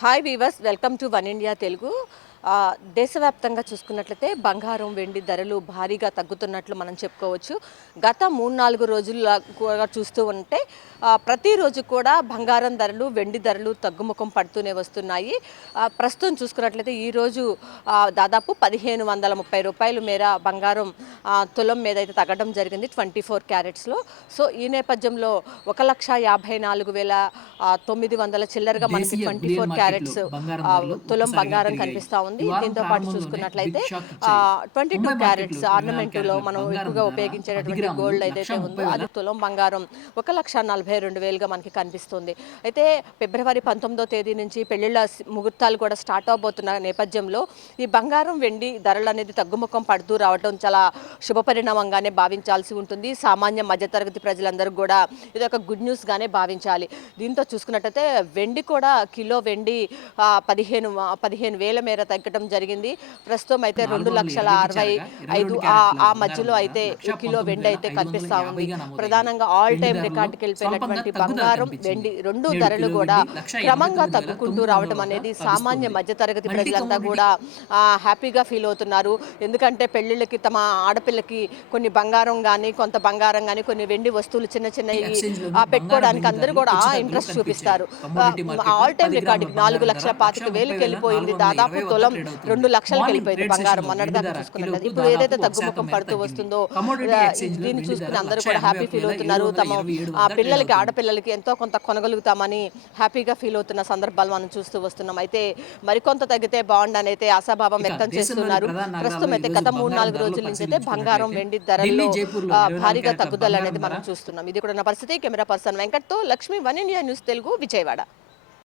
Hi weavers, welcome to one India Telugu. దేశవ్యాప్తంగా చూసుకున్నట్లయితే బంగారం వెండి ధరలు భారీగా తగ్గుతున్నట్లు మనం చెప్పుకోవచ్చు. గత 3-4 రోజుల్లో కూడా చూస్తూ ఉంటే ప్రతిరోజు కూడా బంగారం ధరలు వెండి ధరలు తగ్గుముఖం పడుతూనే వస్తున్నాయి. ప్రస్తుతం చూసుకున్నట్లయితే ఈరోజు దాదాపు రూ. 1530 మేర బంగారం తులం మీద అయితే తగ్గడం జరిగింది 24 క్యారెట్స్లో. సో ఈ నేపథ్యంలో 1,54,900 చిల్లరగా మనకి దేశీయ 24 బులియన్ మార్కెట్‌లో క్యారెట్స్ బంగారం ధరలు తులం ఒక్కసారిగా బంగారం పెరిగాయి. కనిపిస్తూ ఈ ఉంది. వారం దీంతో పాటు ప్రారంభంలోనే చూసుకున్నట్లయితే బిగ్ షాక్ ఇచ్చాయి. 22 ముంబై మార్కెట్‌లో క్యారెట్స్ 24 ఆర్నమెంటులో క్యారెట్ల మనం బంగారం ఎక్కువగా ధర 10 ఉపయోగించేటటువంటి గ్రాములు గోల్డ్ ఏదైతే ఉందో 1,30,000 అది తులం బంగారం 1,42,200గా మనకి కనిపిస్తుంది. అయితే ఫిబ్రవరి 19వ తేదీ నుంచి పెళ్లిళ్ళ ముహూర్తాలు కూడా స్టార్ట్ అవబోతున్న నేపథ్యంలో ఈ బంగారం వెండి ధరలు అనేది తగ్గుముఖం పడుతూ రావడం చాలా శుభపరిణామంగానే భావించాల్సి ఉంటుంది. సామాన్య మధ్యతరగతి ప్రజలందరూ కూడా ఇది ఒక గుడ్ న్యూస్గానే భావించాలి. దీంతో చూసుకున్నట్టయితే వెండి కూడా కిలో వెండి 15,000 మేర తగ్గడం జరిగింది. ప్రస్తుతం అయితే 4,20కి చేరగా 2,65 22 క్యారెట్ల ఆ బంగారం మధ్యలో ధర అయితే కిలో వెండి అయితే కనిపిస్తూ ఉంది. 1,19,550గా నమోదైంది. ప్రధానంగా ఆల్ వెండి టైమ్ ధరల్లో రికార్డుకి స్వల్పంగా వెళ్ళిపోయినటువంటి తగ్గుదల బంగారం కనిపించింది. వెండి రెండు నేడు ధరలు కిలో కూడా వెండి క్రమంగా తగ్గుకుంటూ రావడం 1,89,900 వద్ద అనేది సామాన్య లభిస్తుంది. మధ్యతరగతి మల్టీ ప్రజలంతా కమోడిటీ కూడా హ్యాపీగా ఫీల్ అవుతున్నారు. ఎందుకంటే పెళ్ళిళ్ళకి తమ ఆడపిల్లకి కొన్ని బంగారం కానీ కొంత బంగారం కానీ కొన్ని వెండి వస్తువులు చిన్న చిన్నవి ఎక్స్చేంజ్‌లోనూ బంగారం పెట్టుకోవడానికి వెండి అందరూ ధరలు కూడా హెచ్చుతగ్గులు ఇంట్రెస్ట్ కనిపించాయి. చూపిస్తారు. కమోడిటీ మార్కెట్‌లో ఆల్ టైమ్ 10 గ్రాముల రికార్డుకి బంగారం ధర 4,25,000కి వెళ్ళిపోయింది. దాదాపు 1,30,420 వద్ద తులం ట్రేడ్ అవుతుంది. 2 లక్షలకి మార్నింగ్ వెళ్ళిపోయింది ట్రేడ్ బంగారం సెషన్‌లో వెండి మొన్నటిదాకా ధర చూసుకున్నట్లయితే. కిలోకు ఇప్పుడు దాదాపు ఏదైతే 1% తగ్గుముఖం మేర పడుతూ తగ్గింది. వస్తుందో కమోడిటీ ఎక్స్చేంజ్‌లో దీన్ని వెండి ధర చూసుకుని అందరూ కూడా హ్యాపీ ఫీల్ అవుతున్నారు. తమ 1,51,727 వద్ద ట్రేడ్ పిల్లలకి అవుతుంది. ఆడపిల్లలకి ఎంతో కొంత కొనగలుగుతామని హ్యాపీగా ఫీల్ అవుతున్న సందర్భాలు మనం చూస్తూ వస్తున్నాం. అయితే మరికొంత తగ్గితే బాగుండని అయితే ఆశాభావం ఇక వ్యక్తం దేశంలోని చేస్తున్నారు. ప్రధాన నగరాల్లో ప్రస్తుతం అయితే ఈరోజు గత బంగారం 3-4 ధరలు రోజుల నుంచి అయితే బంగారం పరిశీలించుకున్నట్లయితే వెండి ఢిల్లీ, ధరల్లో జైపూర్‌లో 24 భారీగా క్యారెట్ల తగ్గుదల బంగారం అనేది ధర మనం చూస్తున్నాం. ఇది కూడా నా పరిస్థితి. కెమెరా పర్సన్ వెంకట్తో Lakshmi, one India news Telugu, Vijayawada.